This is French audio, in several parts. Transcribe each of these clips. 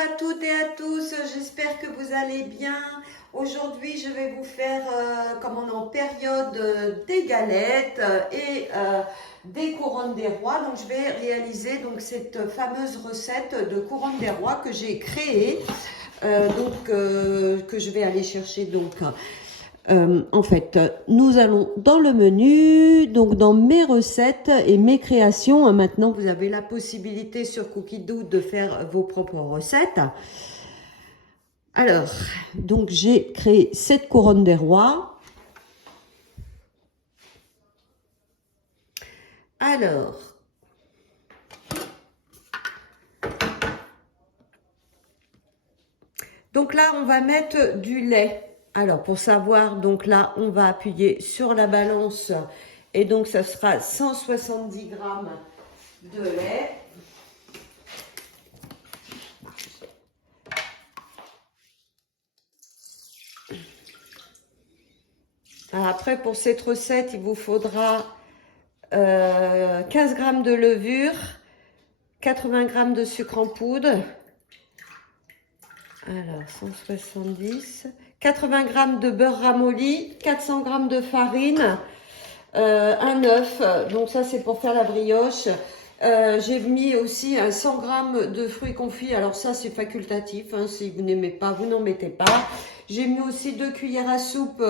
à toutes et à tous, j'espère que vous allez bien. Aujourd'hui, je vais vous faire, comme on est en période des galettes et des couronnes des rois. Donc, je vais réaliser donc cette fameuse recette de couronne des rois que j'ai créée, que je vais aller chercher donc. En fait, nous allons dans le menu, donc dans mes recettes et mes créations. Maintenant, vous avez la possibilité sur Cookidoo de faire vos propres recettes. Alors, donc j'ai créé cette couronne des rois. Alors, donc là, on va mettre du lait. Alors, pour savoir, donc là, on va appuyer sur la balance et donc ça sera 170 grammes de lait. Alors après, pour cette recette, il vous faudra 15 grammes de levure, 80 grammes de sucre en poudre. Alors, 170. 80 grammes de beurre ramolli, 400 grammes de farine, un œuf. Donc ça, c'est pour faire la brioche. J'ai mis aussi 100 grammes de fruits confits. Alors ça, c'est facultatif. Hein, si vous n'aimez pas, vous n'en mettez pas. J'ai mis aussi 2 cuillères à soupe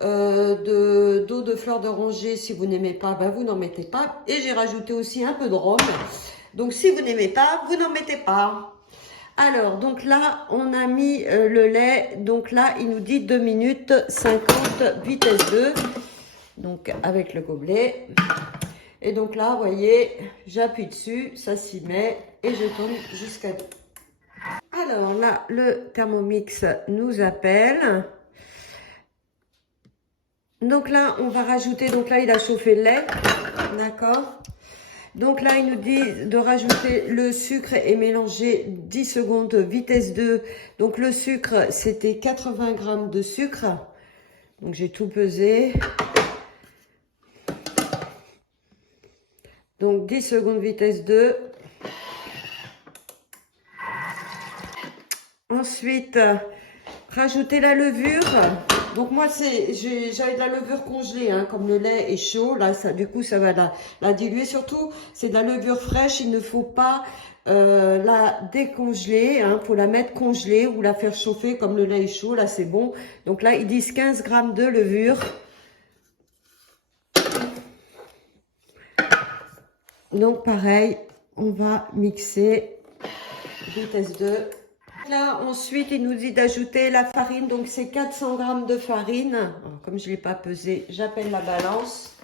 d'eau de fleur d'oranger. Si vous n'aimez pas, ben, vous n'en mettez pas. Et j'ai rajouté aussi un peu de rhum. Donc si vous n'aimez pas, vous n'en mettez pas. Alors, donc là, on a mis le lait. Donc là, il nous dit 2 minutes 50, vitesse 2. Donc, avec le gobelet. Et donc là, vous voyez, j'appuie dessus, ça s'y met et je tourne jusqu'à 2. Alors là, le Thermomix nous appelle. Donc là, on va rajouter, donc là, il a chauffé le lait. D'accord ? Donc là, il nous dit de rajouter le sucre et mélanger 10 secondes, vitesse 2. Donc le sucre, c'était 80 grammes de sucre. Donc j'ai tout pesé. Donc 10 secondes, vitesse 2. Ensuite, rajouter la levure. Donc moi, j'avais de la levure congelée, hein, comme le lait est chaud. Là, ça, du coup, ça va la diluer. Surtout, c'est de la levure fraîche. Il ne faut pas la décongeler. Il faut la mettre congelée ou la faire chauffer comme le lait est chaud. Là, c'est bon. Donc là, ils disent 15 grammes de levure. Donc pareil, on va mixer, vitesse 2. Là, ensuite, il nous dit d'ajouter la farine. Donc, c'est 400 grammes de farine. Alors, comme je ne l'ai pas pesé, j'appelle la balance.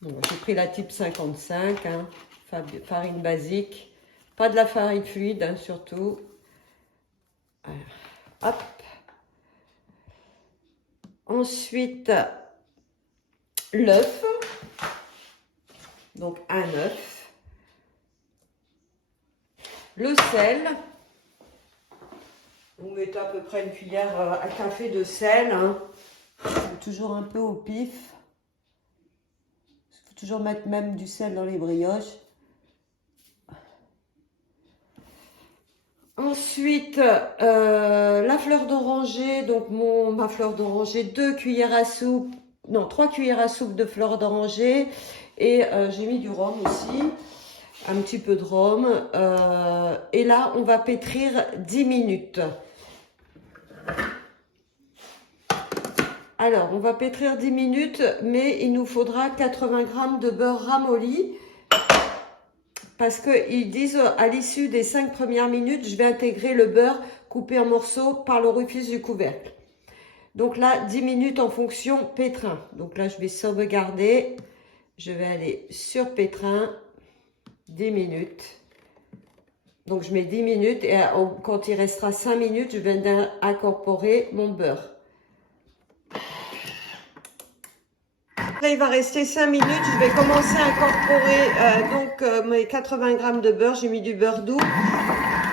Bon, j'ai pris la type 55, hein, farine basique. Pas de la farine fluide, hein, surtout. Alors, hop. Ensuite, l'œuf. Donc, un œuf. Le sel. Vous mettez à peu près une cuillère à café de sel. Hein. Toujours un peu au pif. Il faut toujours mettre même du sel dans les brioches. Ensuite, la fleur d'oranger. Donc, ma fleur d'oranger, 2 cuillères à soupe. Non, 3 cuillères à soupe de fleur d'oranger. Et j'ai mis du rhum aussi. Un petit peu de rhum. Et là, on va pétrir 10 minutes. Alors, on va pétrir 10 minutes, mais il nous faudra 80 grammes de beurre ramolli. Parce qu'ils disent, à l'issue des 5 premières minutes, je vais intégrer le beurre coupé en morceaux par l'orifice du couvercle. Donc là, 10 minutes en fonction pétrin. Donc là, je vais sauvegarder. Je vais aller sur pétrin. 10 minutes. Donc, je mets 10 minutes et quand il restera 5 minutes, je vais incorporer mon beurre. Après, il va rester 5 minutes. Je vais commencer à incorporer mes 80 grammes de beurre. J'ai mis du beurre doux.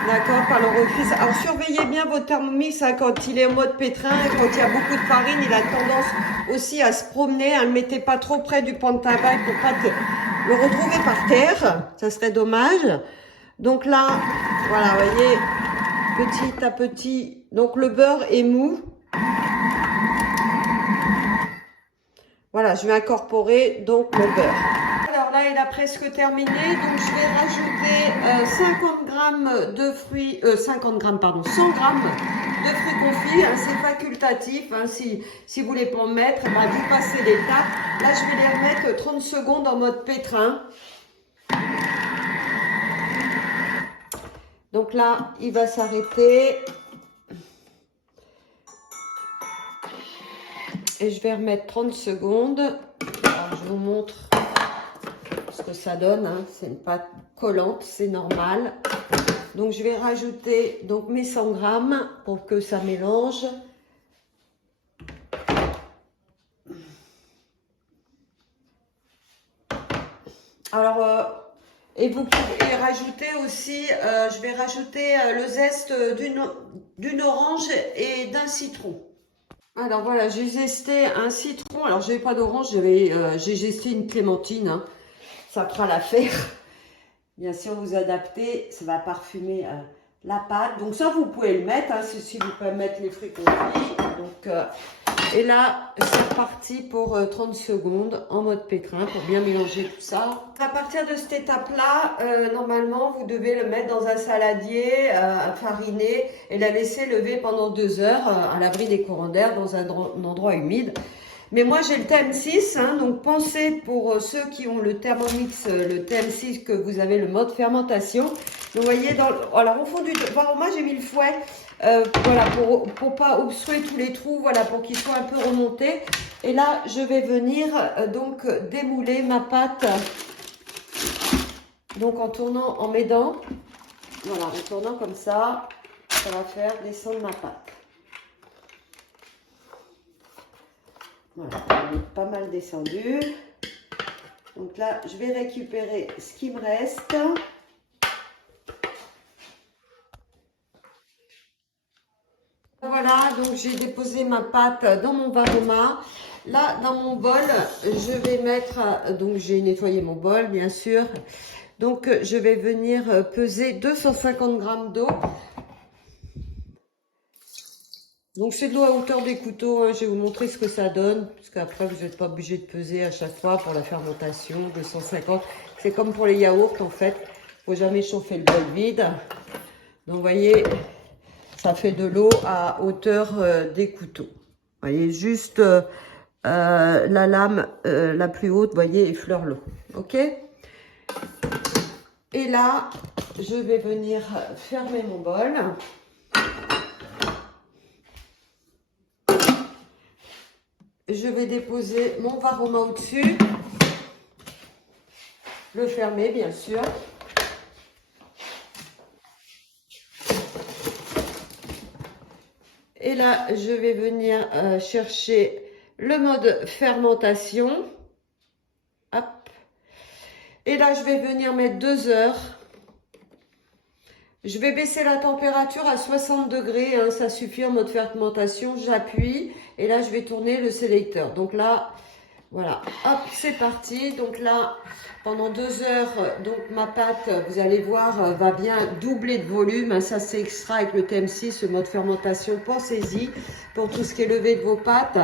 D'accord, par l'orifice. Alors, surveillez bien votre Thermomix hein, quand il est en mode pétrin. Quand il y a beaucoup de farine, il a tendance aussi à se promener. Ne le mettez pas trop près du pan de tabac pour pas le retrouver par terre. Ça serait dommage. Donc là, voilà, vous voyez, petit à petit. Donc le beurre est mou. Voilà, je vais incorporer donc le beurre. Alors là, il a presque terminé. Donc je vais rajouter 50 grammes de fruits, 50 grammes, pardon, 100 grammes de fruits confits. Hein, c'est facultatif. Hein, si vous voulez pas en mettre, bah, vous passez l'étape. Là, je vais les remettre 30 secondes en mode pétrin. Donc là, il va s'arrêter. Et je vais remettre 30 secondes. Alors, je vous montre ce que ça donne. Hein. C'est une pâte collante, c'est normal. Donc, je vais rajouter donc, mes 100 grammes pour que ça mélange. Alors, et vous pouvez rajouter aussi, je vais rajouter le zeste d'une orange et d'un citron. Alors voilà, j'ai zesté un citron. Alors, je n'avais pas d'orange, j'ai zesté une clémentine. Hein. Ça fera l'affaire. Bien sûr, vous adaptez, ça va parfumer la pâte. Donc ça, vous pouvez le mettre, hein, si vous pouvez mettre les fruits confits. Donc, et là, c'est parti pour 30 secondes en mode pétrin pour bien mélanger tout ça. À partir de cette étape-là, normalement, vous devez le mettre dans un saladier fariné et la laisser lever pendant 2 heures à l'abri des courants d'air dans un endroit humide. Mais moi, j'ai le TM6, hein, donc pensez pour ceux qui ont le Thermomix, le TM6, que vous avez le mode fermentation. Donc, vous voyez, alors au fond du varoma, j'ai mis le fouet, voilà, pour pas obstruer tous les trous, voilà, pour qu'ils soient un peu remontés. Et là, je vais venir donc démouler ma pâte, donc en tournant, en m'aidant, voilà, en tournant comme ça va faire descendre ma pâte. Voilà, elle est pas mal descendue. Donc là, je vais récupérer ce qui me reste. Voilà, donc j'ai déposé ma pâte dans mon varoma. Là, dans mon bol, je vais mettre, donc j'ai nettoyé mon bol, bien sûr. Donc, je vais venir peser 250 grammes d'eau. Donc, c'est de l'eau à hauteur des couteaux. Hein. Je vais vous montrer ce que ça donne. Parce qu'après, vous n'êtes pas obligé de peser à chaque fois pour la fermentation. 250. C'est comme pour les yaourts, en fait. Il ne faut jamais chauffer le bol vide. Donc, vous voyez, ça fait de l'eau à hauteur des couteaux. Vous voyez, juste la lame la plus haute, vous voyez, effleure l'eau. OK? Et là, je vais venir fermer mon bol. Je vais déposer mon varoma au-dessus, le fermer bien sûr. Et là, je vais venir chercher le mode fermentation. Hop. Et là, je vais venir mettre 2 heures. Je vais baisser la température à 60 degrés, hein, ça suffit en mode fermentation. J'appuie et là, je vais tourner le sélecteur. Donc là, voilà, hop, c'est parti. Donc là, pendant 2 heures, donc ma pâte, vous allez voir, va bien doubler de volume. Hein, ça, c'est extra avec le TM6, le mode fermentation. Pensez-y pour tout ce qui est levé de vos pâtes.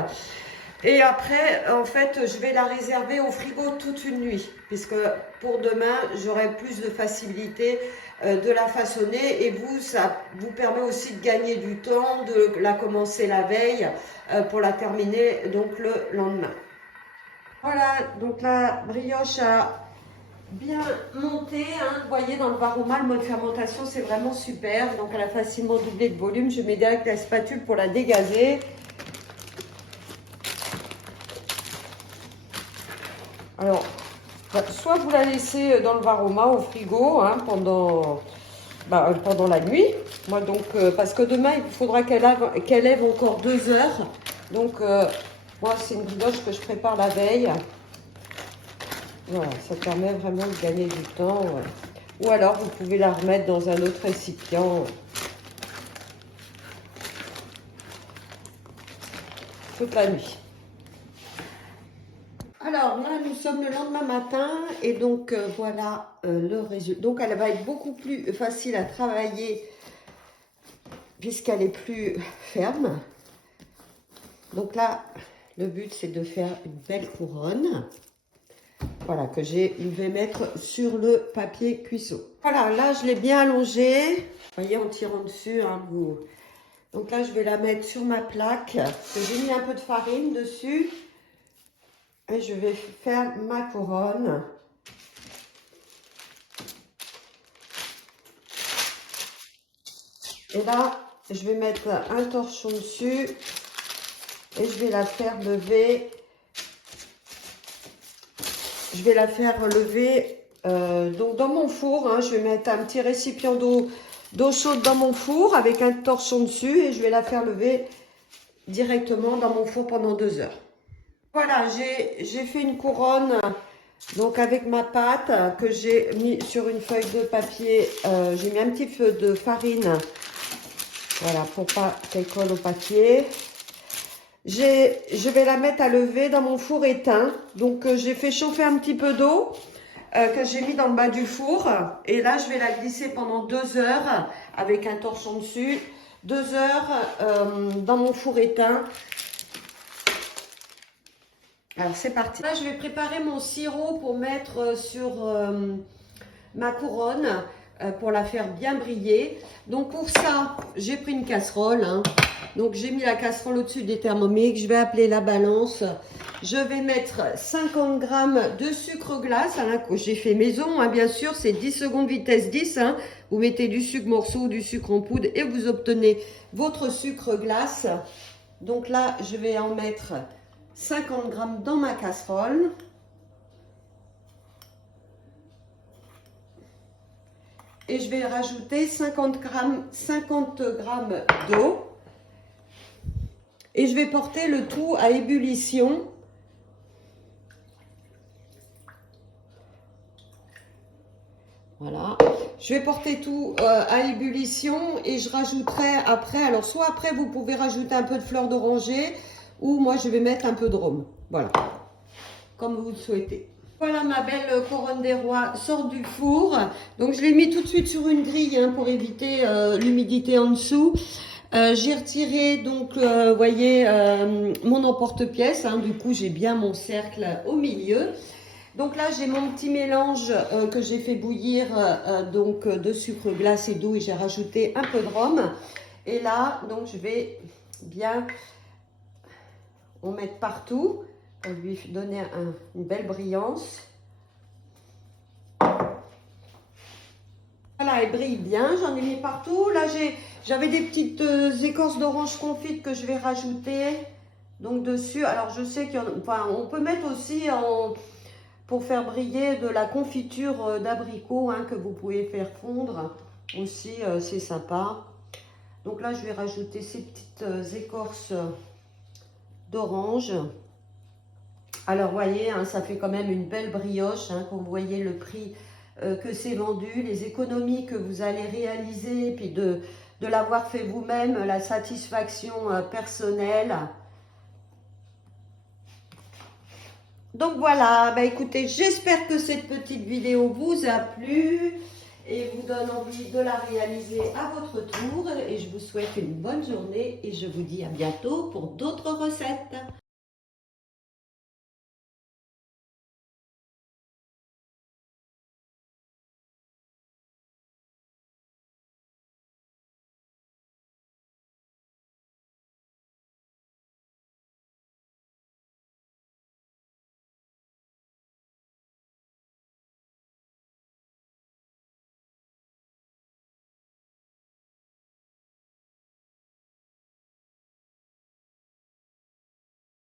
Et après, en fait, je vais la réserver au frigo toute une nuit, puisque pour demain, j'aurai plus de facilité de la façonner. Et vous, ça vous permet aussi de gagner du temps, de la commencer la veille pour la terminer donc le lendemain. Voilà, donc la brioche a bien monté. Hein. Vous voyez, dans le varoma, le mode fermentation, c'est vraiment super. Donc, elle a facilement doublé de volume. Je vais m'aider avec la spatule pour la dégazer. Alors, soit vous la laissez dans le varoma au frigo hein, pendant la nuit. Moi donc, parce que demain il faudra qu'elle lève encore 2 heures. Donc, moi c'est une brioche que je prépare la veille. Voilà, ça permet vraiment de gagner du temps. Voilà. Ou alors vous pouvez la remettre dans un autre récipient toute la nuit. Alors, Alors là, nous sommes le lendemain matin et donc voilà le résultat. Donc elle va être beaucoup plus facile à travailler puisqu'elle est plus ferme. Donc là, le but c'est de faire une belle couronne. Voilà, que je vais mettre sur le papier cuisseau. Voilà, là je l'ai bien allongée. Vous voyez, en tirant dessus, hein, donc là je vais la mettre sur ma plaque. J'ai mis un peu de farine dessus. Et je vais faire ma couronne. Et là, je vais mettre un torchon dessus. Et je vais la faire lever. Je vais la faire lever donc dans mon four. Hein, je vais mettre un petit récipient d'eau chaude dans mon four avec un torchon dessus. Et je vais la faire lever directement dans mon four pendant 2 heures. Voilà, j'ai fait une couronne donc avec ma pâte que j'ai mis sur une feuille de papier. J'ai mis un petit peu de farine, voilà, pour pas qu'elle colle au papier. Je vais la mettre à lever dans mon four éteint. Donc j'ai fait chauffer un petit peu d'eau que j'ai mis dans le bas du four. Et là, je vais la glisser pendant 2 heures avec un torchon dessus. 2 heures dans mon four éteint. Alors c'est parti. Là je vais préparer mon sirop pour mettre sur ma couronne pour la faire bien briller. Donc pour ça j'ai pris une casserole. Hein. Donc j'ai mis la casserole au-dessus des thermomix. Je vais appeler la balance. Je vais mettre 50 g de sucre glace. Hein, que j'ai fait maison. Hein, bien sûr c'est 10 secondes vitesse 10. Hein. Vous mettez du sucre morceau ou du sucre en poudre et vous obtenez votre sucre glace. Donc là je vais en mettre 50 g dans ma casserole. Et je vais rajouter 50 g d'eau. Et je vais porter le tout à ébullition. Voilà. Je vais porter tout à ébullition et je rajouterai après. Alors soit après vous pouvez rajouter un peu de fleur d'oranger. Ou moi je vais mettre un peu de rhum. Voilà, comme vous le souhaitez. Voilà, ma belle couronne des rois sort du four. Donc je l'ai mis tout de suite sur une grille hein, pour éviter l'humidité en dessous. J'ai retiré donc, vous voyez, mon emporte-pièce. Hein, du coup j'ai bien mon cercle au milieu. Donc là j'ai mon petit mélange que j'ai fait bouillir donc de sucre glace et d'eau et j'ai rajouté un peu de rhum. Et là donc je vais bien on met partout pour lui donner une belle brillance. Voilà, elle brille bien, j'en ai mis partout. Là, j'avais des petites écorces d'orange confite que je vais rajouter donc dessus. Alors, je sais on peut mettre aussi pour faire briller de la confiture d'abricot hein, que vous pouvez faire fondre aussi, c'est sympa. Donc là, je vais rajouter ces petites écorces d'orange. Alors vous voyez hein, ça fait quand même une belle brioche hein, quand vous voyez le prix que c'est vendu, les économies que vous allez réaliser, puis de l'avoir fait vous-même, la satisfaction personnelle. Donc voilà, bah écoutez, j'espère que cette petite vidéo vous a plu et vous donne envie de la réaliser à votre tour. Et je vous souhaite une bonne journée et je vous dis à bientôt pour d'autres recettes.